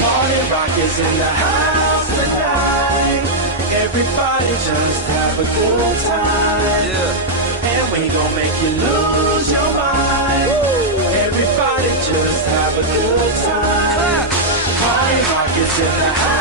Party Rock is in the house tonight. Everybody just have a good time. Yeah. And we gon' make you lose your mind. Woo. Everybody just have a good time. Clap. Party Rock is in the house.